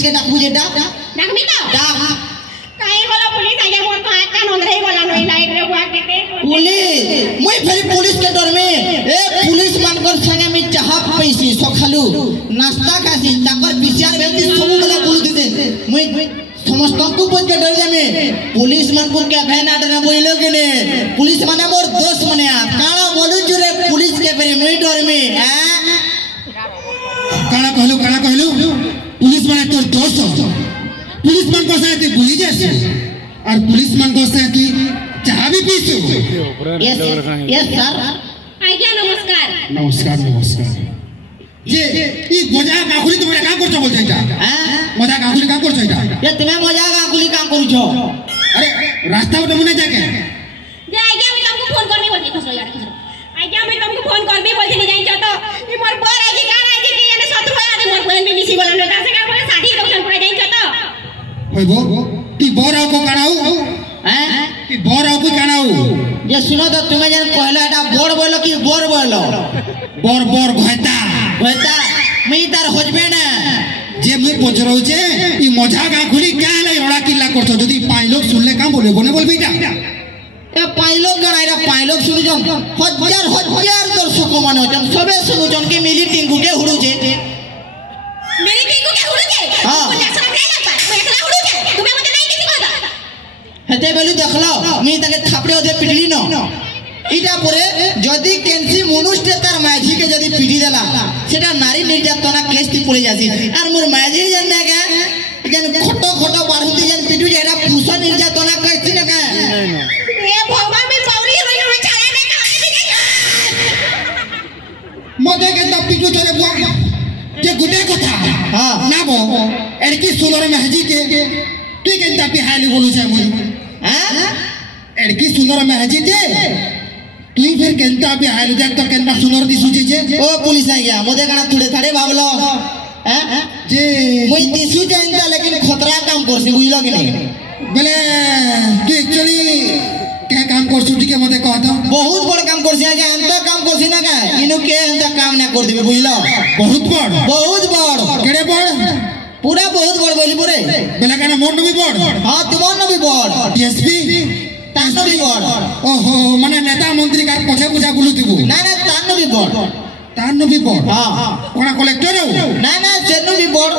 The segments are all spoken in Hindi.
पुलिस के डाकू जे डाक डाकबी तो डाक काहे बोला पुलिस आगे मोर तो आका नंदरे बोला नई लाइट रे बुआ के पुलिस मुई फेरी पुलिस के डर में ए पुलिस मानकर संगे में चाह पैसी सखालू नाश्ता खासी ताकर बिचार बेती सब बेला बोलू दिते मुई समस्त को बोल के डर जामे पुलिस मान को क्या भैना डर बोइलो के ने पुलिस माने मोर दोस्त माने काला बोलू जुरे पुलिस के फेरी मुई डर में काला कहलू पुलिस माने तोर दोस्त पुलिस मान को से तू भूली जास और पुलिस मान को से तू चाह भी पीसू यस सर आज्ञा नमस्कार नमस्कार ये ई मजाक आखुली तुम्हारे काम करछो बोल जाइता मजाक आखुली काम करछो इता ये तुम्हें मजाक आखुली काम करू छो अरे रास्ता पे मुने जाके जे आज्ञा मैं तुमको फोन करनी बोलती खसो यार खसो आज्ञा मैं तुमको फोन करबी बोलती नहीं जाई छ तो ई मोर बर आजी गाना आजी के याने सतुआ आदि मोर बहन भी मिसी बोलन लोटा से का बोले 60 लोग पड़ जाई छ तो होइबो ती बोराव को कानाऊ ती बोराव को कानाऊ ये सुनो तो तुम्हें जन कहलो एटा बोर बोलो कि बोर बोलो बोर घोता मैं तार होजबे ना जे मु पचरौ जे ई मजाक आखुली क्या ले ओड़ा किल्ला करछो जदी पाई लोग सुनले काम बोले बने बोलबी ता ए पाई लोग गणाइरा पाई लोग सुनु जन हजार दर्शक माने जन सबे सुनु जन के मिली टिंगु के हुडु जे मेरी टिंगु के हुडु जे हां बोला सब काय लगता मैं एकला हुडु जे तुम्हें मते नहीं किसी कहता हेते बेलु देखलो मी ताके थापड़े ओदे पिटली न इटा परे जदी केनसी मनुष्य तार माझी के जदी पिटी देला सेटा नारी निर्यातना केस ती पड़े जासी और मोर माझी जन ना के जन खोटो बारहुती जन पिटू जेरा पुरुष निर्यातना कहती ना के ए भगवान में पौरी होई न चाला ने कहानी मते के त पिटू चले बुआ जे गुटे कथा हां ना बो एड़की सुंदर महजी के तू केनता पिहाली बोलू छे मुई हां एड़की सुंदर महजी जे तू फिर केनता पिहाली देख तो केनता सुंदर दिसुची जे ओ पुलिस आ गया मोदे कना थोड़े थाड़े भावलो हैं जे मुई दिसु जानता लेकिन खतरा काम करसी बुझलो कि नहीं बोले तू एक्चुअली क्या काम करछु ठीक है मते कह दो बहुत बड़ काम करसी आगे अंत काम करसी ना का इनु के अंत काम ना कर देबे बुझलो बहुत बड़ केड़े बड़ पूरा बहुत बड़ बोली पूरे बोले कना मोर नबी बड़ हां तुमर न भी बड़ डीएसपी तान भी बड़ ओहो माने नेता मंत्री का पछे पूजा बोलू दिबो ना तान भी बड़ तान भी बड़ हां कोना कलेक्टर हो ना सेनु भी बड़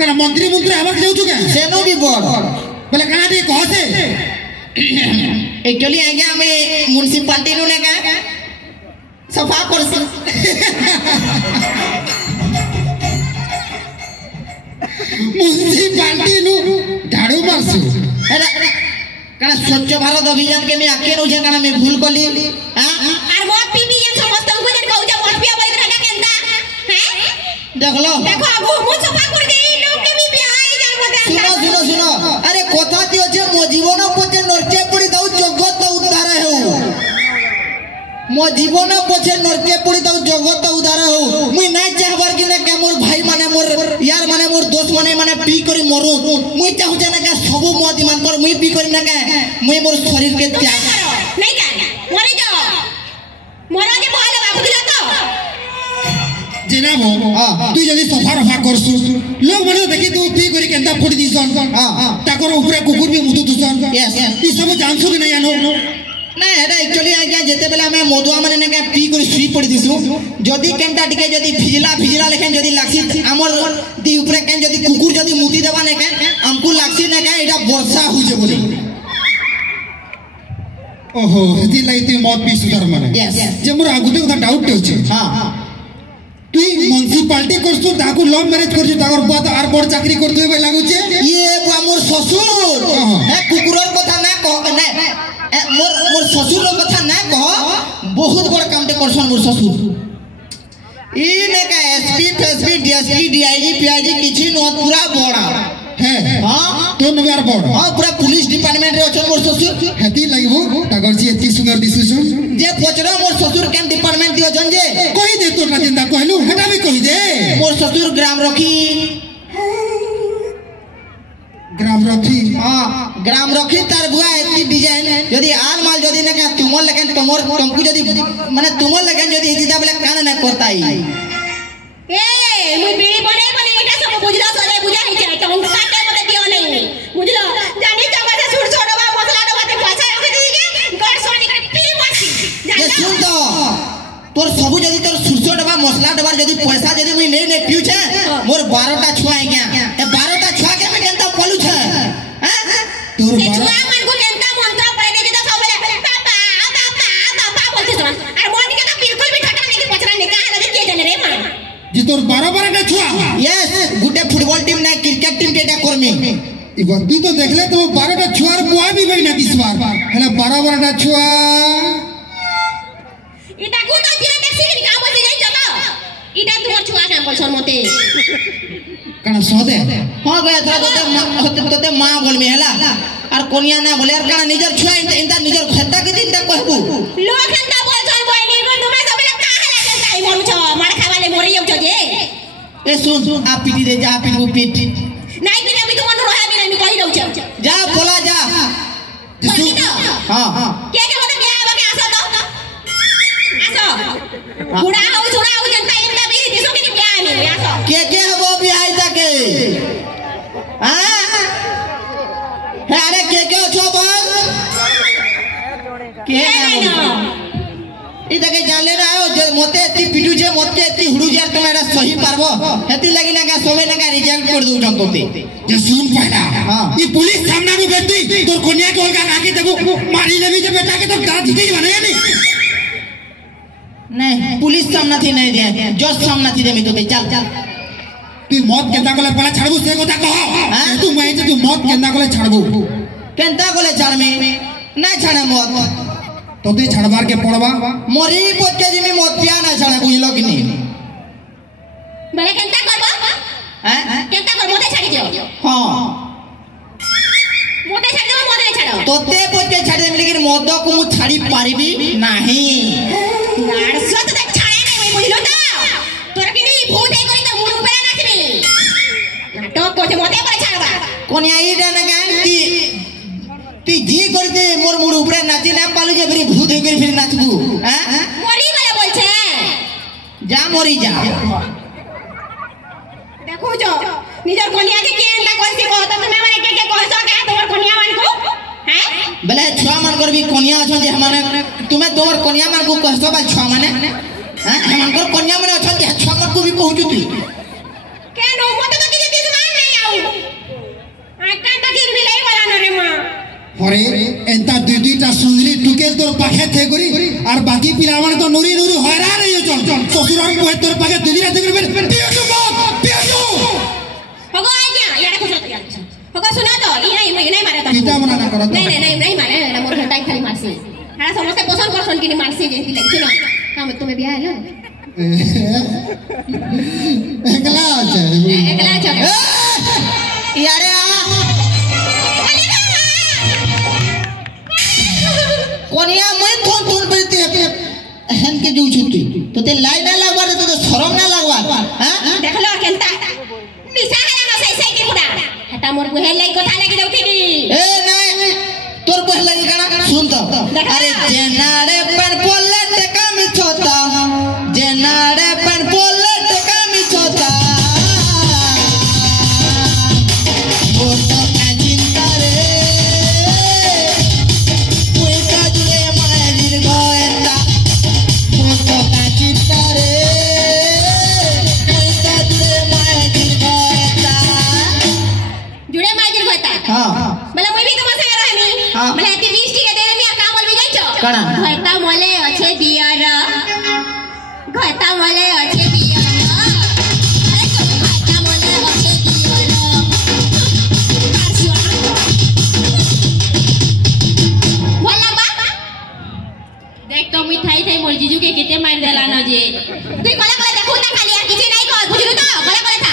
कना मंत्री आवाज जाऊ छु के सेनु भी बड़ बोले कना दी कह से एक्चुअली आगे हमें म्युनिसिपैलिटी नु ने का सफा करसी म्युनिसिपैलिटी नु झाड़ू मारसु अरे कना स्वच्छ भारत अभियान के में आके नु जे कना मैं भूल कली हां और मत पीबी ये समस्त को जन कहू जा मत पिया बोल रहा केंदा हैं देखो आगो मु सफा कर दे लोग के भी बिहाई जान मत सुनो अरे कोथा दियो जे मो जीवन पछे नरके पड़ी दाउ जगत उद्धार हो मो जीवन पछे नरके पड़ी दाउ जगत उद्धार हो मुई नै चाहबर कि ना के मोर भाई माने मोर यार माने मोर दोस्त माने पी करी मरु मुई चाहू जे ना के सब मत मान कर मुई पी करी ना के मुई मोर शरीर के त्याग नहीं कर मरे जाओ मरा जे भाले बाबू दिला तो जेना भो तू जदी सफा रफा करसु लोग माने देखि तू पी करी केंता फुट दिसन हां ताकर ऊपर कुकुर भी मुतु दुसन यस ई सब जानसु कि नहीं जानो ना एटा एक्चुअली आ गया जेते बेला मैं मधुआ माने ना के पी करी सुई पड़ी दिसु जदी केंटा टिके जदी भिजला लेकिन जदी लाक्सी हमर दी ऊपर केन जदी कुकुर जदी मुती देबा ने के हमको लाक्सी ने के एटा वर्षा हो जे बोली ओहो हदी लाइते मत पी सुधार माने यस जे मोर आगुते कथा डाउट होछि हां तू म्युनिसिपैलिटी करसु ताकू लव मैरिज करसु ताकर बाद आर बड़ चाकरी करतु बे लागु छे ये बुआ मोर ससुर है कुकुरर कथा ना कह ना मोर ससुर कथा ना कह बहुत बड़ काम ते करसन मोर ससुर ई ने का एसपी फेसपी डीएसपी डीआईजी पीआईजी किछि न पूरा बड़ा है हां तो नगर बड़ हां पूरा पुलिस डिपार्टमेंट रे अछन मोर ससुर हेती लागबो तागर जी एती सुंदर दिसुछु जे पोचरा मोर ससुर केन डिपार्टमेंट दियो जन जे कहि दे तो ना जिंदा कहलु हटा भी कहि दे मोर ससुर ग्राम रखी तार बुआ एती डिजाइन यदि आल माल यदि ना के तुमर लेकिन तुमको यदि माने तुमर लेकिन यदि हिदा बले कान ना करताई ए मुई बीड़ी बने बने एटा सब बुझरा सले बुझा तोर सबु जदी तोर सुरसो डबा मसला डबा जदी पैसा जदी मुई नै नै पिउ छे मोर 12टा छुआ है क्या ए 12टा छुआ के मैं केनता पलु छे हां तोर से छुआ मन को केनता मंत्र पड़े दे तो सब बोले पापा बोलते समान अरे मोर के तो बिल्कुल भी ठटका नहीं पचरा नहीं कहां लगे के जाने रे मां जी तोर 12टा छुआ यस गुटे फुटबॉल टीम ना क्रिकेट टीम केटा करमी इबंदी तो देखले तो 12टा छुआर बुआ भी गई ना इस बार हला 12टा छुआ इटा को तो जीवन टैक्सी के काम बोलते जाई जता इटा तुमर छुआ काम बोलसन मते कना सदे हां गया तोते मां बोलमे हला और कोनिया ना बोले यार कना निजर छुआ इंता निजर खत्ता के दिन तक कहबू लोग खत्ता बोलसन बोइनी को तुम्हें सब लोग काहे लगे ताई मरु छ मार खावाले मरि जाउ छ जे ए सुन आ पीटी दे जा पीटू पीट नहीं कि अभी तुम रोया भी नहीं कहि रहउ छ जा बोला जा हां के मते बियाह बके आसो तो आसो बुढ़ा हो जनता इंदा भी दिसो के बियाह में आसो के हबो बियाह तके हां अरे के छो बोल के ना ई तके जानले ना आयो जे मते एती पिटू जे मते एती हुडू जे तुम एरा सही पारबो हेती लागि ना का सोबे ना का रिजेक्ट कर दउ जम तोते जे सुन पहला हां ई पुलिस सामने में बैठी तोर कोनिया के होगा राखी देबो मारी लेबी जे बेटा के तो दांत हिते बने नहीं पुलिस सामना थी नहीं दे जज सामना थी दे मी तोते चल तू मौत केंदा कोले पड़ा छाड़बू से कोता कह तू मैं जे तू मौत केंदा कोले छाड़बू केंता कोले छाड़ में ना छाड़ा मौत तोते छाड़बार के पड़बा मोरी पोत के जिमी मौत पिया ना छाड़ा बुझलो कि नहीं बले केंता करबो हैं केंता कर मोते छाड़ी दियो हां मोते छाड़ी दो मोते छाड़ो तोते पोत के छाड़ दे लेकिन मौत को मु छाड़ी पारिबी नहीं यार सत तक छाड़े नहीं बुझलो तो तोरा कि नहीं भूत है कोई तो मुड़ ऊपर नाचबी नाटक को मोते पर छाड़बा कोनिया ई देना का कि ती जी करते मोर मुड़ ऊपर नाची ना पालू जे फिर भूत होकर फिर नाचबू हैं मरी गया बोलछे जा मोरी जा देखो जो निजर कोनिया के केंदा कोसी को तो तुम्हें माने के कहसो का तोर कोनिया मान को हैं बले छुआ मन कर भी कोनिया अछन जे हमने तुम्हें तोर कोनिया मन को कहसो बा छुआ माने हैं हमन कर कोनिया माने अछन जे छुआ मन को भी कहू तू केनो मते तो कि दिसमान नहीं आऊ आका तो कि मिलाई वाला न रे मां अरे एंता दुईटा सुंदरी टुकेल तोर पाखे थे गोरी और बाकी पिलावन तो नूरी नूरी हैरान रही हो चल ससुर और पोए तोर पाखे दुईटा थे गोरी पियो तू होगो आज्ञा यार कुछ होगो सुना तो ई नहीं मारे तो कीटा मना ना करो नहीं मारे ना मोर घटाई खाली मारसी हां समस्त पसंद करसन कि मारसी जेती लग सुनो काम तुम्हें बियाह है एकला छ यारे आ कोनिया मैं थोन बेलते हन के जो छुट्टी तो ते लाई ना लगवा तो शरम ना लगवा हां देख लो केंता निशा है ना सही सही के पुरा हटा मोर को हेलाई कथा लगी दउती नी ए नहीं तोर को हेलाई कना सुन तो अरे जेनारे पर पोलट काम छोता जेनारे पर पोलट काम छोता वो तो मैं चिंता रे कोई का जुए माया दिल गोएता वो तो मैं चिंता रे कोई का जुए माया दिल गोएता जुड़े माजिर गोता हां मला मुई भी तो मसा रहनी मला एती 20 टी के दे मी काम बोल भी जाई छ कणा गोता मोले अच्छे बियर गोता मोले अच्छे बियर अरे गोता मोले अच्छे बियर बोला बा देख तो मुई थाई थाई मोर जीजू के केते मार देला न जे तू कोला कोला देखू ना खाली यार किछि नहीं कर बुझलु तो कोला कोला था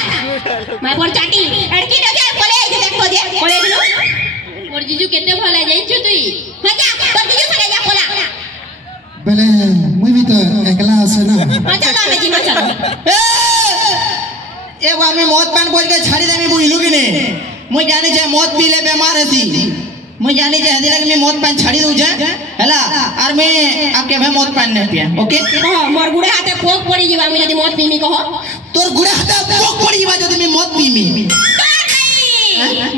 मैं पर चाटी लड़की देखे कोले जे देखो जे कोले दिनु मोर जीजू केते भला जाई छु तुई हो जा तोर जीजू सगे जा कोला बले मुई भी तो एकला से ना चलो ना जी चलो ए वो हमें मौत पान बोल के छाड़ी दे मी बुझलु कि नहीं मुई जाने जे मौत पीले बीमार हसी मुई जाने जे हदी लगे मी मौत पान छाड़ी दउ जे हला और मैं आपके भाई मौत पान नहीं पिया ओके हां मोर गुड़े हाथे पोक पड़ी जीवा मी यदि मौत पीमी कहो तोर गुड़े हाथे पोक पड़ी जीवा जदि मी मौत पीमी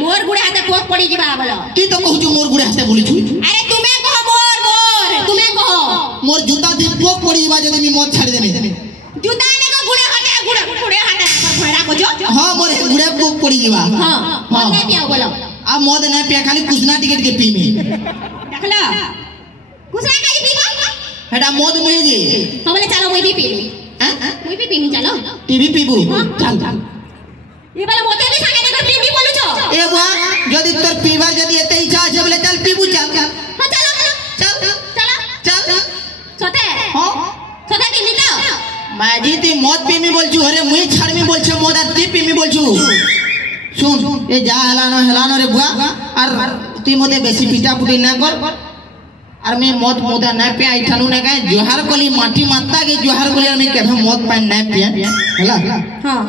मोर गुड़े हाथे पोक पड़ी जीवा बोलो तू तो कहू जो मोर गुड़े हाथे बोली छु अरे तुम्हें कहो मोर तुम्हें कहो मोर जूता दी पोक पड़ी बा जदी मी मौत छाड़ देमी जूता ने को गुड़े हटे पर भड़ा को जो हां मोर गुड़े पोक पड़ी बा हां हां नहीं पिया बोलो आ मौत नहीं पिया खाली कुसना टिकट के पी में देखला कुसना काई पीबा हेडा मौत मुहे जी हम बोले चलो मुई भी पी ली हां मुई भी पीनी चलो टीवी पीबू चल ये वाला मोते भी संगे देखो पीबी बोलू छो ए बा जदी तोर पीवार जदी एते इच्छा আছে बोले चल पीबू चल हां चलो चल चल सोते हां सोते पीनी तो माजी ती मौत पीमी बोलछु अरे मुई छाड़मी बोलछे मोदा ती पीमी बोलछु सुन ए जा हलानो रे बुआ और ती मोते बेसी पिटा पुटी ना कर और मैं मौत मोदा ना पिया इठानु ना का जोहार कोली माटी माता के जोहार कोली मैं केभा मौत पान ना पिया हला हां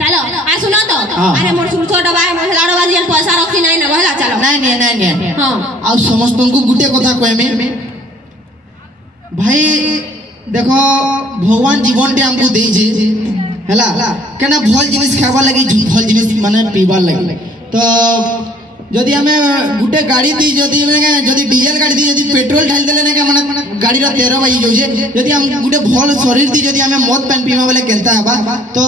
चलो आ सुनो तो अरे मोर सुन छोटा भाई मोर हलारो बाजी पैसा रखी नहीं ना बहला चलो नहीं हां आ समस्त को गुटे कथा कहमे भाई देखो भगवान जीवन टे हमको देई जे हला केना भल जिनिस खाबा लागि भल जिनिस माने पीबा लागि तो जदि हमें गुटे गाड़ी दी जदि डीजल गाड़ी दी जदि पेट्रोल ढाल देले ना माने गाड़ी रो 13 बाई जो जदि हम गुटे भल शरीर दी जदि हमें मौत पान पीबा बोले केनता हबा तो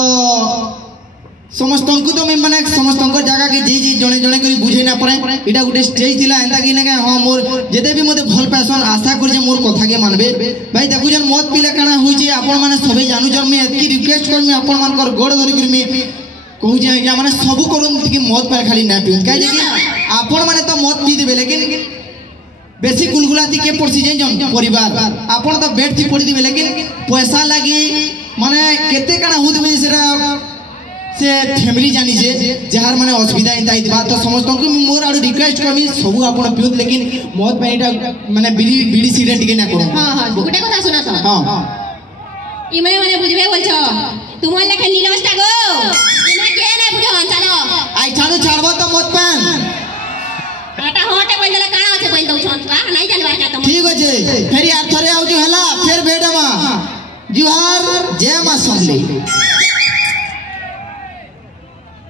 समस्त को तो मैं माने समस्त जगह के जी जने जने करी बुझे ना पड़े इटा गुटे स्टेज दिला एंता कि ना हां मोर जेते भी मते भल पैसन आशा कर जे मोर कथा के मानबे भाई देखु जन मौत पीले काना होई जे आपण माने सबै जानू जन मैं एतकी रिक्वेस्ट कर मैं आपण मान कर गोड़ धरि कर मैं कहू जे कि माने सब करन कि मौत पाए खाली ना पी काहे जे कि आपण माने तो मौत पी देबे लेकिन बेसी गुलगुलाती के पड़सी जे जन परिवार आपण तो बेड थी पड़ी दिबे लेकिन पैसा लागी माने केते काना होदबे सेरा से फैमिली जानी जे जहार माने असुविधा इंता इतबा तो समस्त को मोर आडू रिक्वेस्ट करमी सब आपण पिउत लेकिन मौत पाइटा माने बीड़ी सिगरेट के ना करो हां गुटे कथा सुना तो हां इमे माने बुझबे बोलछो तुम लेखे नीलमस्ता गो इमे के ने बुझो चलो आई छानु छाड़बो तो मौत पान एटा होटे बोल देला काना होते बोल दउ छन बा नहीं जानबा का तुम ठीक होजे फेरी आर थरे आउ जो हला फिर बेडमा जुहार जय मां समले